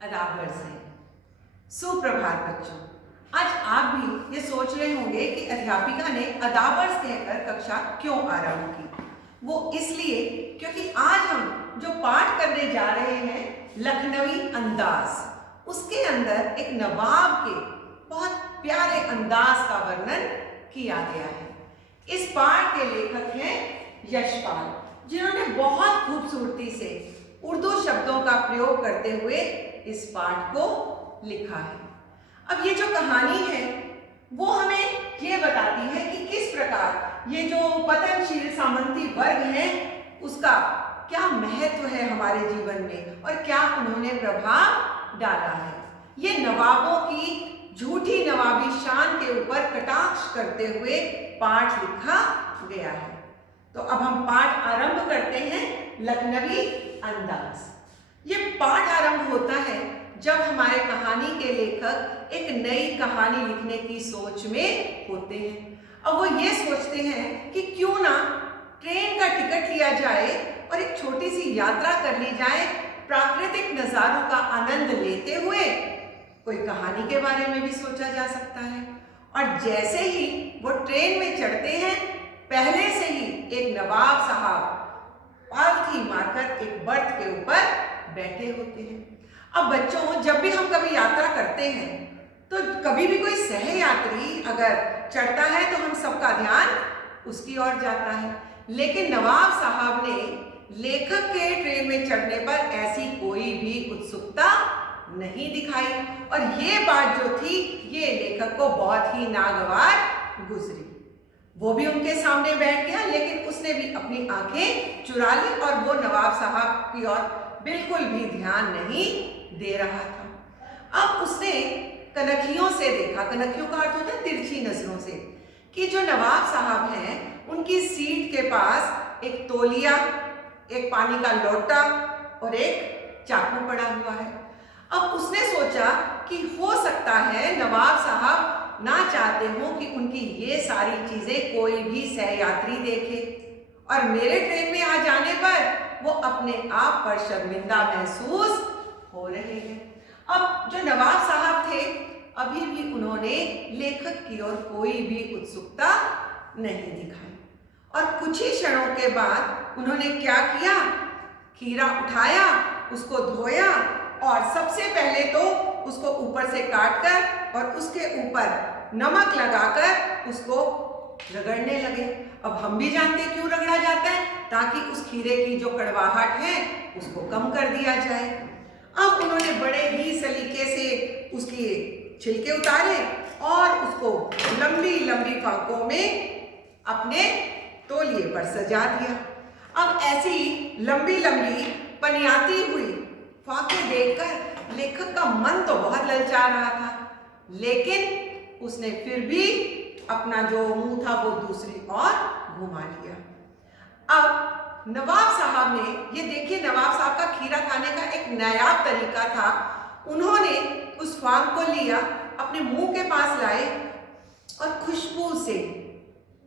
अदाबर से। सुप्रभात बच्चों। आज आप भी ये सोच रहे होंगे कि अध्यापिका ने अदाबर कहकर कक्षा क्यों आरंभ की। वो इसलिए क्योंकि आज हम जो पाठ करने जा रहे हैं लखनवी अंदाज, उसके अंदर एक नवाब के बहुत प्यारे अंदाज का वर्णन किया गया है। इस पाठ के लेखक हैं यशपाल, जिन्होंने बहुत खूबसूरती से उर्दू शब्दों का प्रयोग करते हुए इस पाठ को लिखा है। अब ये जो कहानी है वो हमें ये बताती है कि किस प्रकार ये जो पतनशील सामंती वर्ग है उसका क्या महत्व है हमारे जीवन में और क्या उन्होंने प्रभाव डाला है। ये नवाबों की झूठी नवाबी शान के ऊपर कटाक्ष करते हुए पाठ लिखा गया है। तो अब हम पाठ आरंभ करते हैं लखनवी अंदाज। ये पाठ आरंभ होता है जब हमारे कहानी के लेखक एक नई कहानी लिखने की सोच में होते हैं। अब वो ये सोचते हैं कि क्यों ना ट्रेन का टिकट लिया जाए और एक छोटी सी यात्रा कर ली जाए, प्राकृतिक नज़ारों का आनंद लेते हुए। कोई कहानी के बारे में भी सोचा जा सकता है। और जैसे ही वो ट्रेन में चढ़ते हैं, पहले से ही एक नवाब साहब पालथी मारकर एक बर्थ के ऊपर बैठे होते हैं। अब बच्चों, जब भी हम कभी यात्रा करते हैं तो कभी भी कोई सहयात्री अगर चढ़ता है तो हम सबका ध्यान उसकी ओर जाता है। लेकिन नवाब साहब ने लेखक के ट्रेन में चढ़ने पर ऐसी कोई भी उत्सुकता नहीं दिखाई और ये बात जो थी ये लेखक को बहुत ही नागवार गुजरी। वो भी उनके सामने बैठ गया, लेकिन उसने भी अपनी आंखें चुरा ली और वो नवाब साहब की ओर बिल्कुल भी ध्यान नहीं दे रहा था। अब उसने कनखियों से देखा, कनखियों का अर्थ होता है तिरछी नजरों से, कि जो नवाब साहब हैं उनकी सीट के पास एक तौलिया, एक पानी का लोटा और एक चाकू पड़ा हुआ है। अब उसने सोचा कि हो सकता है नवाब साहब ना चाहते हो कि उनकी ये सारी चीजें कोई भी सहयात्री देखे और मेरे ट्रेन में आ जाने पर वो अपने आप पर शर्मिंदा महसूस हो रहे हैं। अब जो नवाब साहब थे अभी भी उन्होंने लेखक की ओर कोई भी उत्सुकता नहीं दिखाई और कुछ ही क्षणों के बाद उन्होंने क्या किया, खीरा उठाया, उसको धोया और सबसे पहले तो उसको ऊपर से काटकर और उसके ऊपर नमक लगाकर उसको रगड़ने लगे। अब हम भी जानते हैं क्यों रगड़ा जाता है, ताकि उस खीरे की जो कड़वाहट है उसको कम कर दिया जाए। अब उन्होंने बड़े ही सलीके से उसके छिलके उतारे और उसको लंबी लंबी फाकों में अपने तौलिए पर सजा दिया। अब ऐसी लंबी लंबी पनियाती हुई फाके देखकर लेखक का मन तो बहुत ललचा रहा था, लेकिन उसने फिर भी अपना जो मुंह था वो दूसरी ओर घुमा लिया। अब नवाब साहब ने ये देखिए, नवाब साहब का खीरा खाने का एक नायाब तरीका था। उन्होंने उस फाक को लिया, अपने मुंह के पास लाए और खुशबू से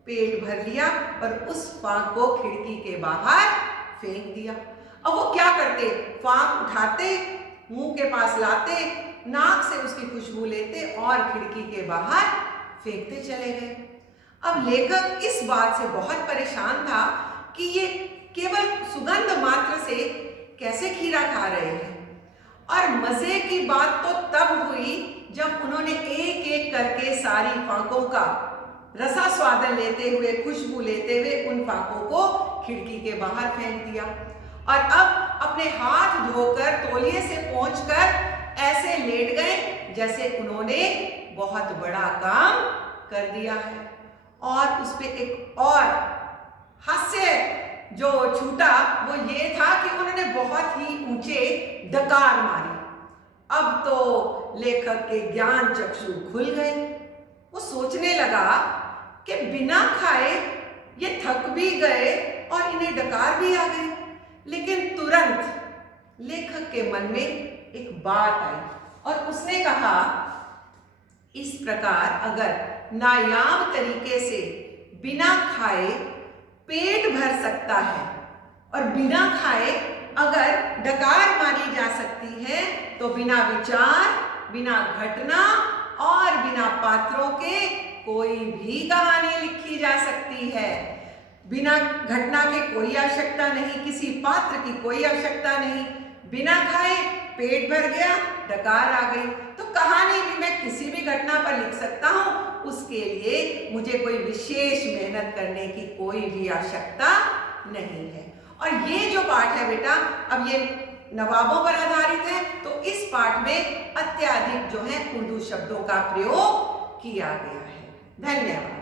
पेट भर लिया और उस फाक को खिड़की के बाहर फेंक दिया। अब वो क्या करते, फाक उठाते, मुंह के पास लाते, नाक से उसकी खुशबू लेते और खिड़की के बाहर फेंकते चले गए। अब लेखक इस बात से बहुत परेशान था कि ये केवल सुगंध मात्र से कैसे खीरा खा रहे हैं। और मजे की बात तो तब हुई जब उन्होंने एक एक करके सारी फाकों का रसा स्वादन लेते हुए, खुशबू लेते हुए उन फाकों को खिड़की के बाहर फेंक दिया और अब अपने हाथ धोकर तौलिए से पोंछकर ऐसे लेट गए जैसे उन्होंने बहुत बड़ा काम कर दिया है। और उस पे एक और हास्य जो छूटा वो ये था कि उन्होंने बहुत ही ऊंचे डकार मारी। अब तो लेखक के ज्ञान चक्षु खुल गए। वो सोचने लगा कि बिना खाए ये थक भी गए और इन्हें डकार भी आ गई। लेकिन तुरंत लेखक के मन में एक बात आई और उसने कहा, इस प्रकार अगर नायाब तरीके से बिना खाए पेट भर सकता है और बिना खाए अगर डकार मारी जा सकती है तो बिना विचार, बिना घटना और बिना पात्रों के कोई भी कहानी लिखी जा सकती है। बिना घटना के कोई आवश्यकता नहीं, किसी पात्र की कोई आवश्यकता नहीं। बिना खाए पेट भर गया, डकार आ गई, तो कहानी भी मैं किसी भी घटना पर लिख सकता हूँ। उसके लिए मुझे कोई विशेष मेहनत करने की कोई भी आवश्यकता नहीं है। और ये जो पाठ है बेटा, अब ये नवाबों पर आधारित है, तो इस पाठ में अत्यधिक जो है उर्दू शब्दों का प्रयोग किया गया है। धन्यवाद।